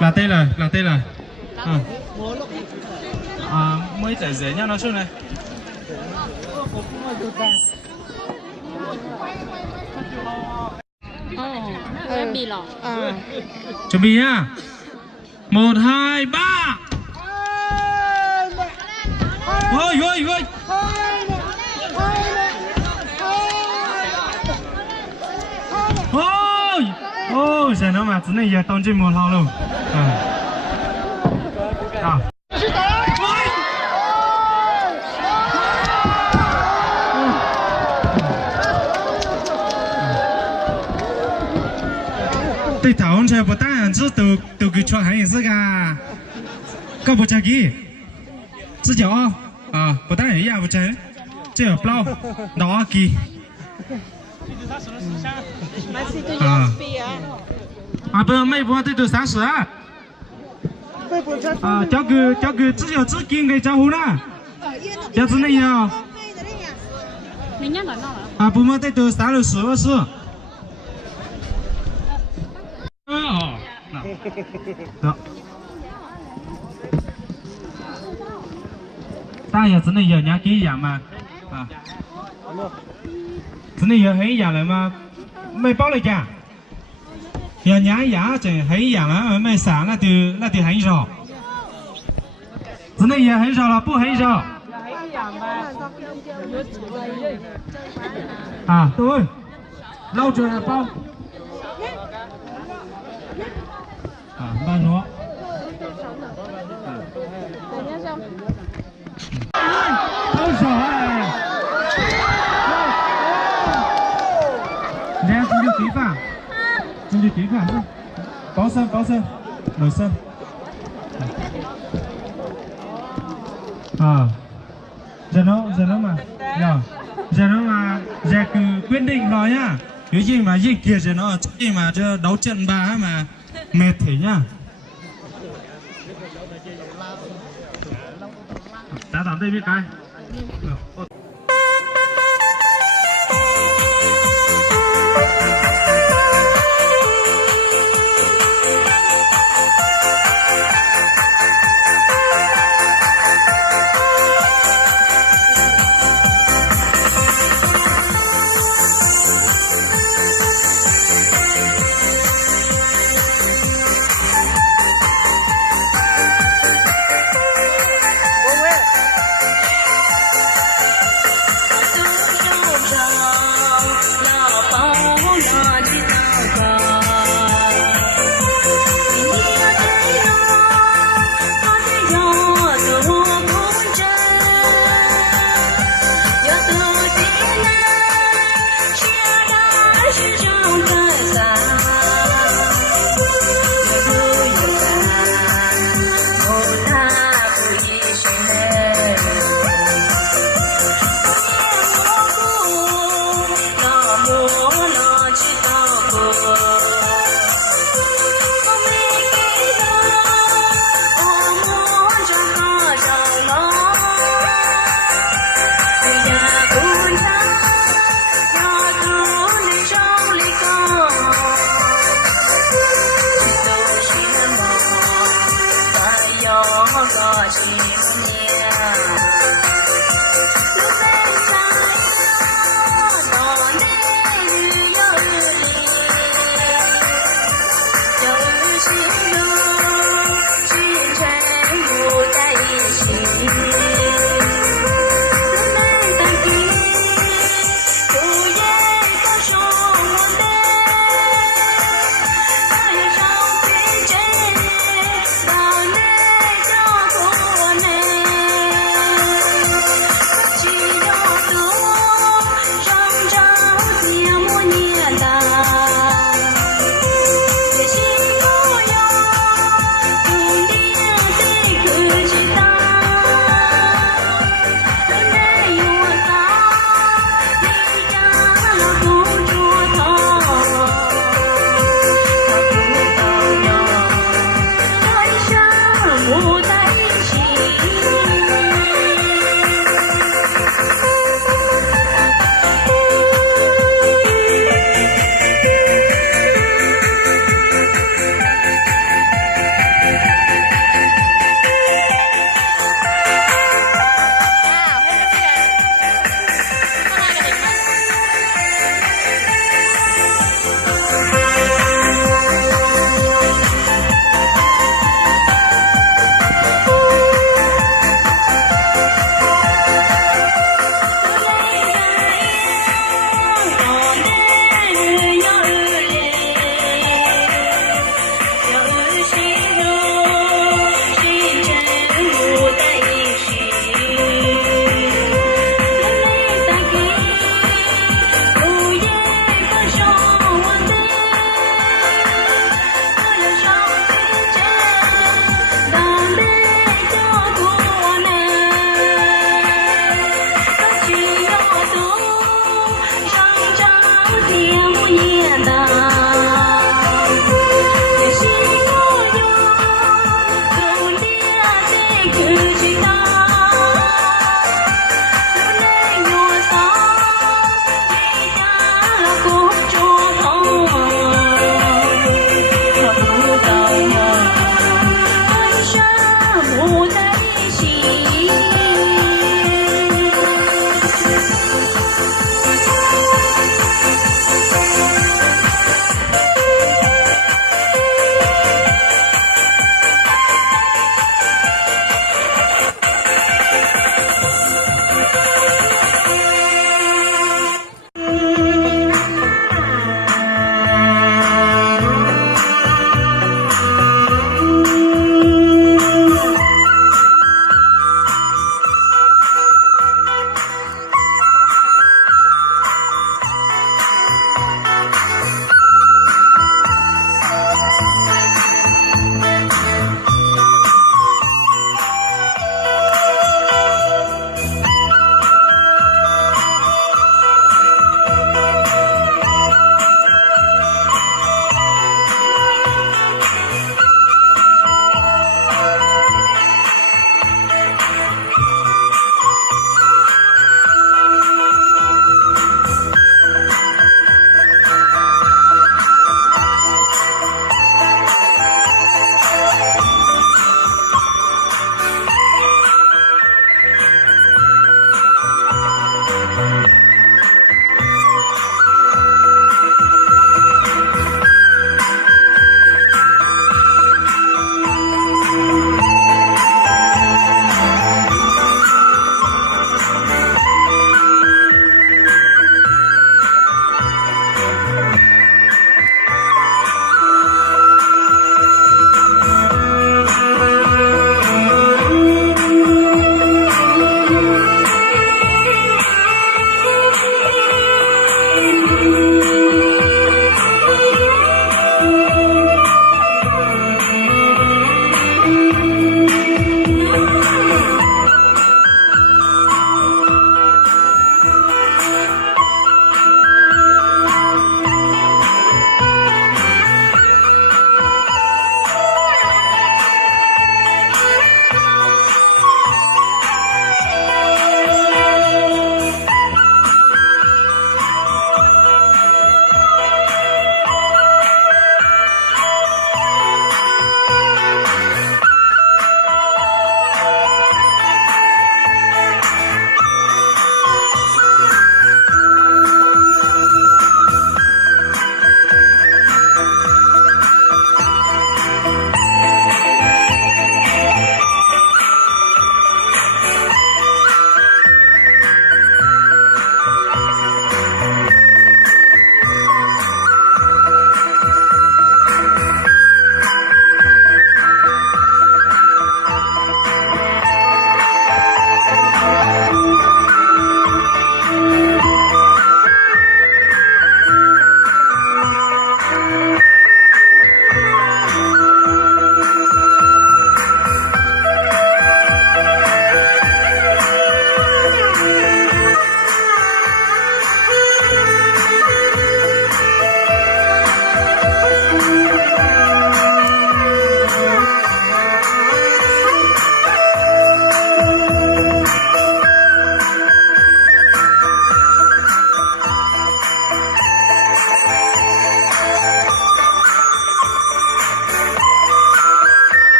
là tên là mới tại dễ nhau nó xuống này. Chuẩn bị nhá. 1, 2, 3. Ôi. Ôi, giờ nó mà này giờ tông trên một lao luôn.对头车不但是都给穿还是个，搞不着给，只脚不但也不真，这有包，拿给。不，没不得都30啊！交给只有只给给招呼了，要是那样。不么得都30大爷真的有人给一样吗？真的有黑一样了吗？没包了家。有人牙真黑一样啊，没啥那就很少。真的也很少了，不很少。对，捞着了包。慢挪。好少哎！人家进去对方，包身，nội身。Giờ nó mà cứ quyết định rồi nhá. Cái gì mà gì kia rồi nó gì mà cho đấu trận 3 mà mệt thế nhá. Đã tạm đây biết cái.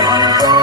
trọn gói